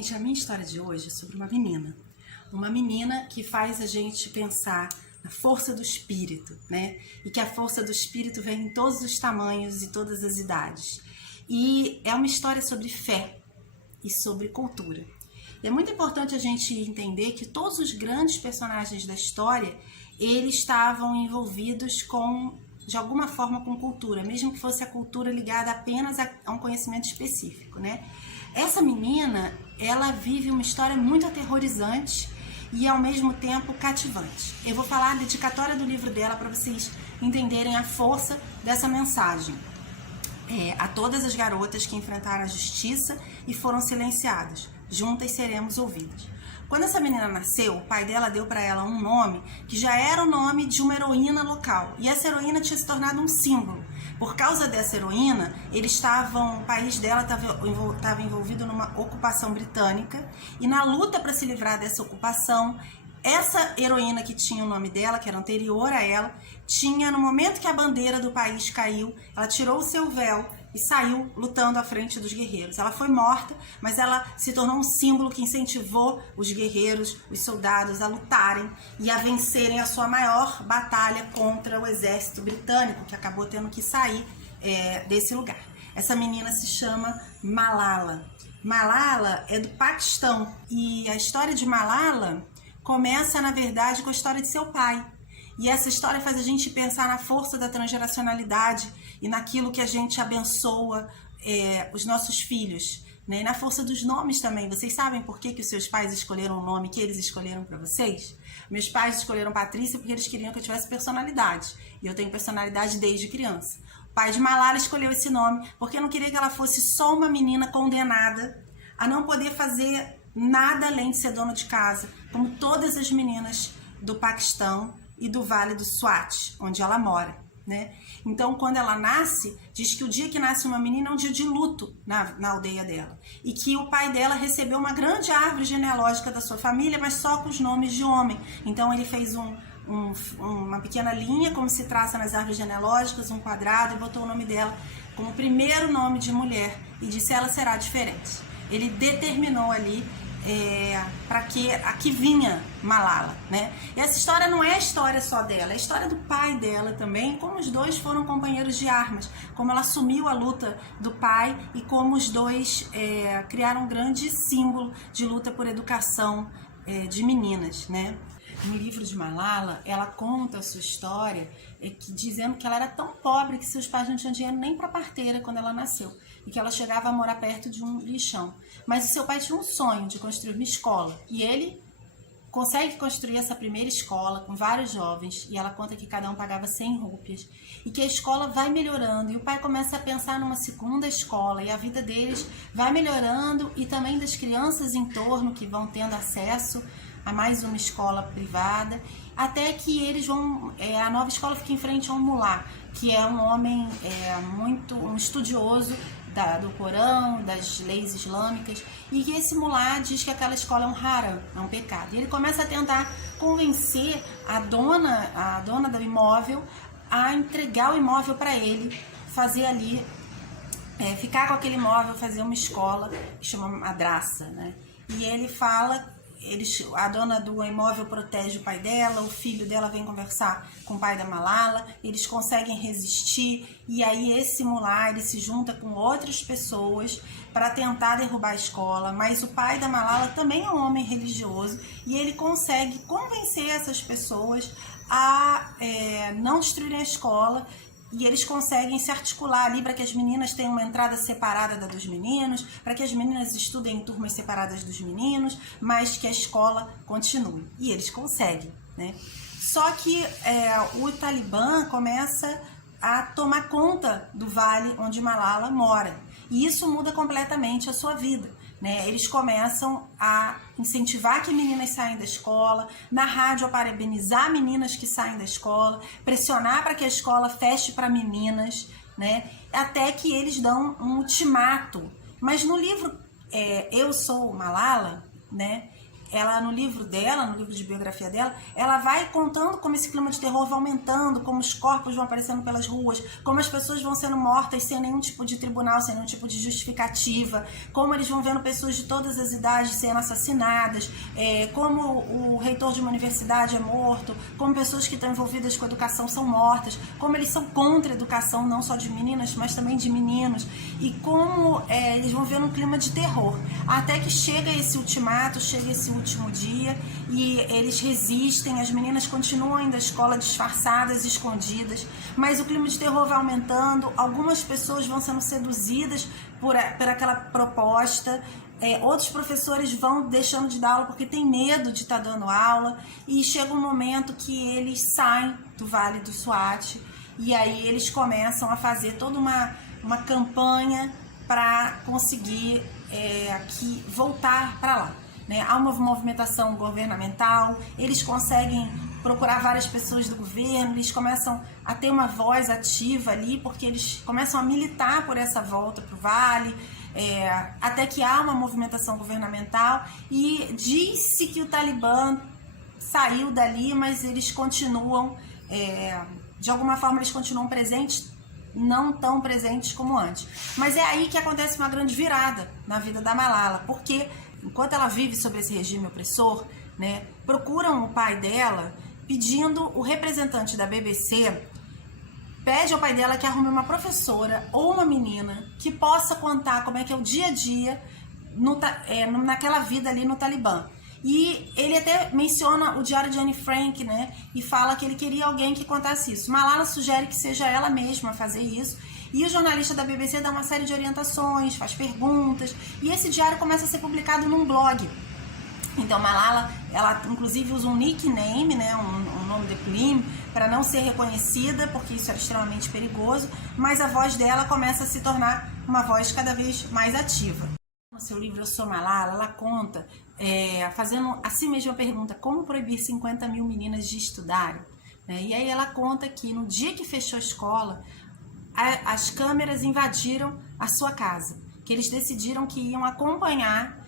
Gente, a minha história de hoje é sobre uma menina. Uma menina que faz a gente pensar na força do espírito, né? E que a força do espírito vem em todos os tamanhos e todas as idades. E é uma história sobre fé e sobre cultura. E é muito importante a gente entender que todos os grandes personagens da história, eles estavam envolvidos de alguma forma com cultura, mesmo que fosse a cultura ligada apenas a um conhecimento específico, né? Essa menina, ela vive uma história muito aterrorizante e ao mesmo tempo cativante. Eu vou falar a dedicatória do livro dela para vocês entenderem a força dessa mensagem. A todas as garotas que enfrentaram a justiça e foram silenciadas, juntas seremos ouvidas. Quando essa menina nasceu, o pai dela deu para ela um nome que já era o nome de uma heroína local. E essa heroína tinha se tornado um símbolo. Por causa dessa heroína, o país dela estava envolvido numa ocupação britânica. E na luta para se livrar dessa ocupação, essa heroína que tinha o nome dela, que era anterior a ela, no momento que a bandeira do país caiu, ela tirou o seu véu e saiu lutando à frente dos guerreiros. Ela foi morta, mas ela se tornou um símbolo que incentivou os guerreiros, os soldados a lutarem e a vencerem a sua maior batalha contra o exército britânico, que acabou tendo que sair desse lugar. Essa menina se chama Malala. Malala é do Paquistão e a história de Malala começa, na verdade, com a história de seu pai. E essa história faz a gente pensar na força da transgeracionalidade e naquilo que a gente abençoa os nossos filhos, né? E na força dos nomes também. Vocês sabem por que os seus pais escolheram o nome que eles escolheram para vocês? Meus pais escolheram Patrícia porque eles queriam que eu tivesse personalidade. E eu tenho personalidade desde criança. O pai de Malala escolheu esse nome porque não queria que ela fosse só uma menina condenada a não poder fazer nada além de ser dona de casa, como todas as meninas do Paquistão e do Vale do Swat, onde ela mora, né? Então, quando ela nasce, diz que o dia que nasce uma menina é um dia de luto na aldeia dela. E que o pai dela recebeu uma grande árvore genealógica da sua família, mas só com os nomes de homem. Então, ele fez uma pequena linha, como se traça nas árvores genealógicas, um quadrado, e botou o nome dela como primeiro nome de mulher. E disse, ela será diferente. Ele determinou ali para que aqui vinha Malala, né? E essa história não é a história só dela, é a história do pai dela também, como os dois foram companheiros de armas, como ela assumiu a luta do pai e como os dois criaram um grande símbolo de luta por educação de meninas, né? No livro de Malala, ela conta a sua história dizendo que ela era tão pobre que seus pais não tinham dinheiro nem para parteira quando ela nasceu e que ela chegava a morar perto de um lixão. Mas o seu pai tinha um sonho de construir uma escola e ele consegue construir essa primeira escola com vários jovens e ela conta que cada um pagava 100 rúpias e que a escola vai melhorando e o pai começa a pensar numa segunda escola e a vida deles vai melhorando e também das crianças em torno que vão tendo acesso a mais uma escola privada, até que eles vão... a nova escola fica em frente a um mulá, que é um homem um estudioso do Corão, das leis islâmicas, e que esse mulá diz que aquela escola é um haram, é um pecado. E ele começa a tentar convencer a dona do imóvel a entregar o imóvel para ele, fazer ali, ficar com aquele imóvel, fazer uma escola, que chama madraça, né? E ele fala... a dona do imóvel protege o pai dela, o filho dela vem conversar com o pai da Malala, eles conseguem resistir e aí esse mulá ele se junta com outras pessoas para tentar derrubar a escola, mas o pai da Malala também é um homem religioso e ele consegue convencer essas pessoas a não destruírem a escola. E eles conseguem se articular ali para que as meninas tenham uma entrada separada da dos meninos, para que as meninas estudem em turmas separadas dos meninos, mas que a escola continue. E eles conseguem, né? Só que o Talibã começa a tomar conta do vale onde Malala mora. E isso muda completamente a sua vida, né? Eles começam a incentivar que meninas saem da escola, na rádio a parabenizar meninas que saem da escola, pressionar para que a escola feche para meninas, né? Até que eles dão um ultimato. Mas no livro Eu Sou Malala, né? ela no livro dela, no livro de biografia dela, ela vai contando como esse clima de terror vai aumentando, como os corpos vão aparecendo pelas ruas, como as pessoas vão sendo mortas sem nenhum tipo de tribunal, sem nenhum tipo de justificativa, como eles vão vendo pessoas de todas as idades sendo assassinadas, como o reitor de uma universidade é morto, como pessoas que estão envolvidas com a educação são mortas, como eles são contra a educação, não só de meninas, mas também de meninos, e como eles vão vendo um clima de terror, até que chega esse ultimato, chega esse último dia e eles resistem, as meninas continuam indo à escola disfarçadas, escondidas, mas o clima de terror vai aumentando, algumas pessoas vão sendo seduzidas por aquela proposta, outros professores vão deixando de dar aula porque tem medo de estar dando aula, e chega um momento que eles saem do Vale do Swat e aí eles começam a fazer toda uma campanha para conseguir voltar para lá. Há uma movimentação governamental, eles conseguem procurar várias pessoas do governo, eles começam a ter uma voz ativa ali, porque eles começam a militar por essa volta para o Vale, até que há uma movimentação governamental e diz-se que o Talibã saiu dali, mas eles continuam, de alguma forma eles continuam presentes, não tão presentes como antes. Mas é aí que acontece uma grande virada na vida da Malala, porque enquanto ela vive sob esse regime opressor, procuram o pai dela pedindo, o representante da BBC pede ao pai dela que arrume uma professora ou uma menina que possa contar como é que é o dia a dia naquela vida ali no Talibã. E ele até menciona o diário de Anne Frank, e fala que ele queria alguém que contasse isso. Malala sugere que seja ela mesma a fazer isso, e o jornalista da BBC dá uma série de orientações, faz perguntas, e esse diário começa a ser publicado num blog. Então Malala, ela inclusive usa um nickname, um nome de crime, para não ser reconhecida, porque isso era extremamente perigoso, mas a voz dela começa a se tornar uma voz cada vez mais ativa. No seu livro Eu Sou Malala, ela conta, fazendo a si mesma a pergunta, como proibir 50 mil meninas de estudarem? E aí ela conta que no dia que fechou a escola, as câmeras invadiram a sua casa, que eles decidiram que iam acompanhar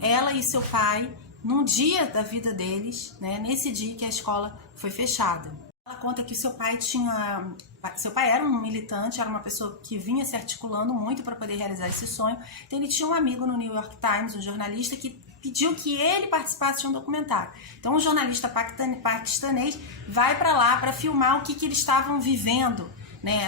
ela e seu pai num dia da vida deles, nesse dia que a escola foi fechada. Ela conta que seu pai era um militante, era uma pessoa que vinha se articulando muito para poder realizar esse sonho. Então ele tinha um amigo no New York Times, um jornalista, que pediu que ele participasse de um documentário. Então um jornalista paquistanês vai para lá para filmar o que eles estavam vivendo,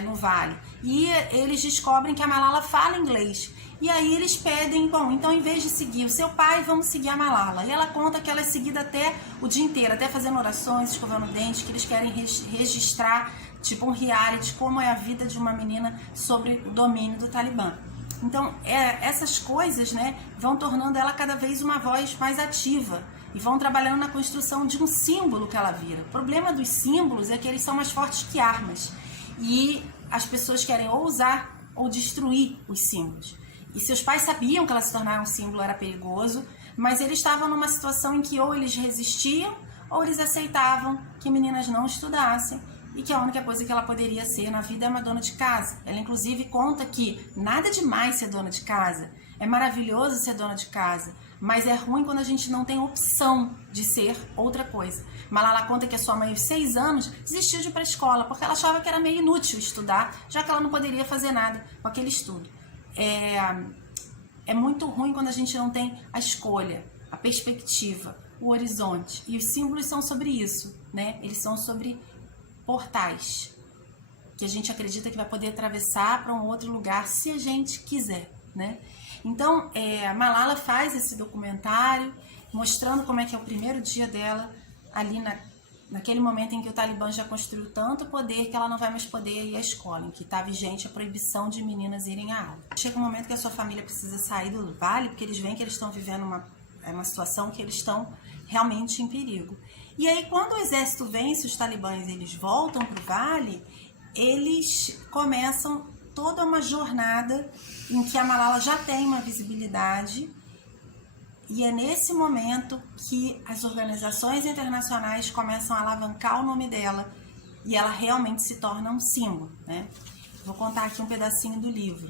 no Vale. E eles descobrem que a Malala fala inglês. E aí eles pedem, então em vez de seguir o seu pai, vamos seguir a Malala. E ela conta que ela é seguida até o dia inteiro, até fazendo orações, escovando dentes, que eles querem registrar, tipo um reality, como é a vida de uma menina sobre o domínio do Talibã. Então, essas coisas, vão tornando ela cada vez uma voz mais ativa e vão trabalhando na construção de um símbolo que ela vira. O problema dos símbolos é que eles são mais fortes que armas. E as pessoas querem ou usar ou destruir os símbolos. E seus pais sabiam que ela se tornar um símbolo era perigoso, mas eles estavam numa situação em que ou eles resistiam ou eles aceitavam que meninas não estudassem e que a única coisa que ela poderia ser na vida é uma dona de casa. Ela inclusive conta que nada demais ser dona de casa, é maravilhoso ser dona de casa, mas é ruim quando a gente não tem opção de ser outra coisa. Malala conta que a sua mãe, aos 6 anos, desistiu de ir para a escola porque ela achava que era meio inútil estudar, já que ela não poderia fazer nada com aquele estudo. É muito ruim quando a gente não tem a escolha, a perspectiva, o horizonte. E os símbolos são sobre isso, Eles são sobre portais, que a gente acredita que vai poder atravessar para um outro lugar se a gente quiser, Então, a Malala faz esse documentário mostrando como é que é o primeiro dia dela ali naquele momento em que o Talibã já construiu tanto poder que ela não vai mais poder ir à escola, em que está vigente a proibição de meninas irem à aula. Chega um momento que a sua família precisa sair do vale, porque eles veem que eles estão vivendo uma situação que eles estão realmente em perigo. E aí, quando o exército vence os talibãs e eles voltam para o vale, eles começam toda uma jornada em que a Malala já tem uma visibilidade. E é nesse momento que as organizações internacionais começam a alavancar o nome dela e ela realmente se torna um símbolo, Vou contar aqui um pedacinho do livro.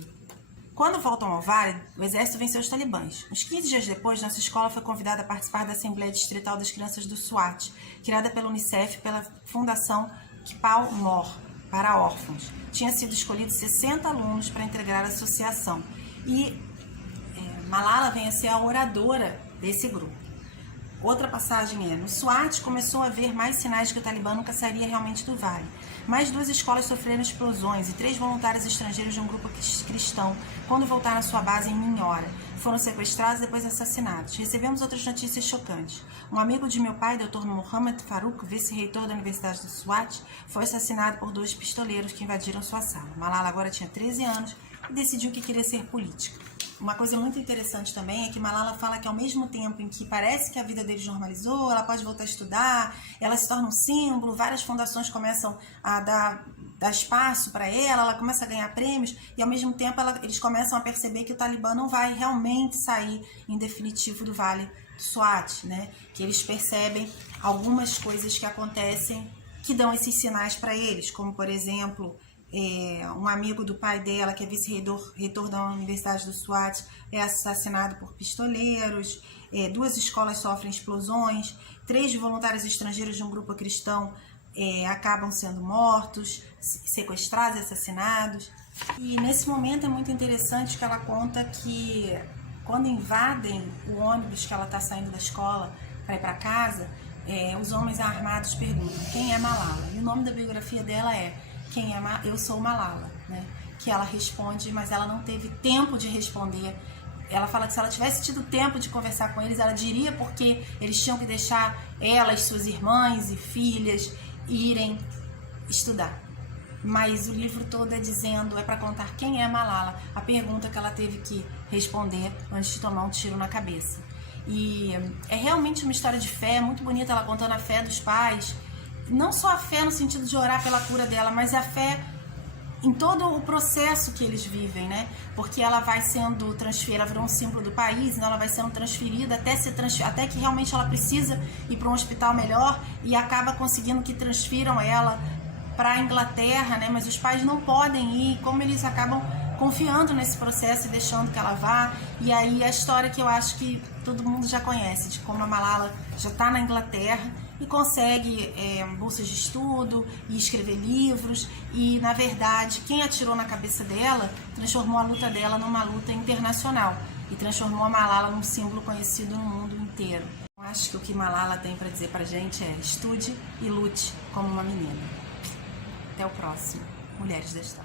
Quando voltam ao Vale, o exército venceu os talibãs. Uns 15 dias depois, nossa escola foi convidada a participar da Assembleia Distrital das Crianças do SWAT, criada pela Unicef e pela Fundação Kipal Mor, para órfãos. Tinha sido escolhido 60 alunos para integrar a associação. E Malala vem a ser a oradora desse grupo. Outra passagem no SWAT começou a haver mais sinais de que o Talibã nunca sairia realmente do Vale. Mais 2 escolas sofreram explosões e 3 voluntários estrangeiros de um grupo cristão, quando voltaram à sua base em Minhora, foram sequestrados e depois assassinados. Recebemos outras notícias chocantes. Um amigo de meu pai, Dr. Mohammed Farouk, vice-reitor da Universidade do SWAT, foi assassinado por 2 pistoleiros que invadiram sua sala. Malala agora tinha 13 anos e decidiu que queria ser política. Uma coisa muito interessante também é que Malala fala que ao mesmo tempo em que parece que a vida deles normalizou, ela pode voltar a estudar, ela se torna um símbolo, várias fundações começam a dar espaço para ela começa a ganhar prêmios e ao mesmo tempo eles começam a perceber que o Talibã não vai realmente sair em definitivo do Vale do Swat, né? Que eles percebem algumas coisas que acontecem que dão esses sinais para eles, como por exemplo... um amigo do pai dela, que é vice-reitor da Universidade do SWAT, é assassinado por pistoleiros, 2 escolas sofrem explosões, 3 voluntários estrangeiros de um grupo cristão acabam sendo mortos, sequestrados e assassinados. E nesse momento é muito interessante que ela conta que quando invadem o ônibus que ela está saindo da escola para ir para casa, os homens armados perguntam quem é Malala. E o nome da biografia dela é Eu Sou Malala, né? Que ela responde, mas ela não teve tempo de responder. Ela fala que se ela tivesse tido tempo de conversar com eles, ela diria porque eles tinham que deixar ela, suas irmãs e filhas irem estudar. Mas o livro todo é para contar quem é Malala, a pergunta que ela teve que responder antes de tomar um tiro na cabeça. E é realmente uma história de fé, muito bonita, ela contando a fé dos pais. Não só a fé no sentido de orar pela cura dela, mas a fé em todo o processo que eles vivem, né? Porque ela vai sendo transferida, ela virou um símbolo do país, então ela vai sendo transferida até que realmente ela precisa ir para um hospital melhor e acaba conseguindo que transfiram ela para a Inglaterra, né? Mas os pais não podem ir, como eles acabam confiando nesse processo e deixando que ela vá. E aí a história que eu acho que todo mundo já conhece, de como a Malala já está na Inglaterra e consegue bolsas de estudo e escrever livros e, na verdade, quem atirou na cabeça dela transformou a luta dela numa luta internacional e transformou a Malala num símbolo conhecido no mundo inteiro. Eu acho que o que Malala tem para dizer pra gente é: estude e lute como uma menina. Até o próximo Mulheres da História.